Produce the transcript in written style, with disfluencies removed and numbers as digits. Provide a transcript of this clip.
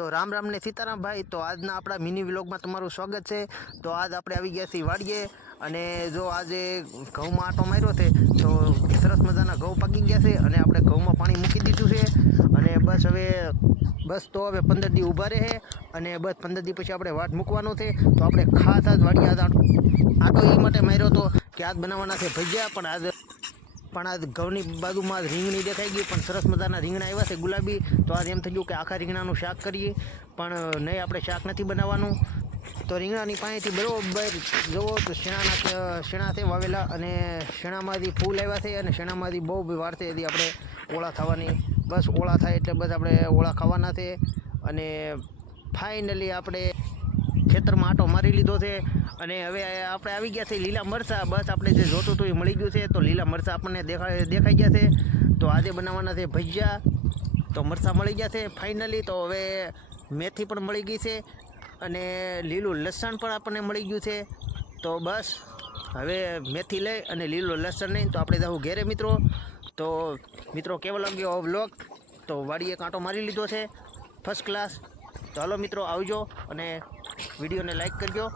તો રામ રામ ને સીતારામ ભાઈ। તો આજના આપણા મિની વ્લોગમાં તમારું સ્વાગત છે। તો આજ આપણે આવી ગયા છીએ વાડીએ અને જો આજે ઘઉંમાં આંટો માર્યો છે તો સરસ મજાના ઘઉં પાકી ગયા છે અને આપણે ઘઉંમાં પાણી મૂકી દીધું છે અને બસ તો હવે 15 દી ઊભા રહે અને બસ 15 દી પછી આપણે વાટ મૂકવાનો છે। તો આપણે ખાસ આજ વાડીએ આંટો એ માટે માર્યો હતો કે આજ બનાવવાના છે ભજીયા। પણ આજ ઘઉંની બાજુમાં રીંગણી દેખાઈ ગઈ પણ સરસ મજાના રીંગણા આવ્યા છે ગુલાબી। તો આજ એમ થઈ ગયું કે આખા રીંગણાનું શાક કરીએ પણ નહીં, આપણે શાક નથી બનાવવાનું। તો રીંગણાની પાસેથી બરાબર જુઓ તો શેણા છે વાવેલા અને શેણામાંથી ફૂલ આવ્યા છે અને શેણામાંથી બહુ વાર છે એથી આપણે ઓળા થવાની। બસ ઓળા થાય એટલે બસ આપણે ઓળા ખાવાના છે અને ફાઇનલી આપણે ખેતરમાં આંટો મારી લીધો છે અને હવે આપણે આવી ગયા છે લીલા મરચાં। બસ આપણે જે જોતું હતું એ મળી ગયું છે। તો લીલા મરચાં આપણને દેખાઈ ગયા છે। તો આજે બનાવવાના છે ભજીયા। તો મરચાં મળી ગયા છે ફાઇનલી। તો હવે મેથી પણ મળી ગઈ છે અને લીલું લસણ પણ આપણને મળી ગયું છે। તો બસ હવે મેથી લઈ અને લીલું લસણ લઈને તો આપણે જવું ઘેરે મિત્રો। તો મિત્રો કેવો લાગ્યો વ્લોગ? તો વાડીએ કાંટો મારી લીધો છે ફર્સ્ટ ક્લાસ। તો હાલો મિત્રો આવજો અને વિડીયોને લાઈક કરજો।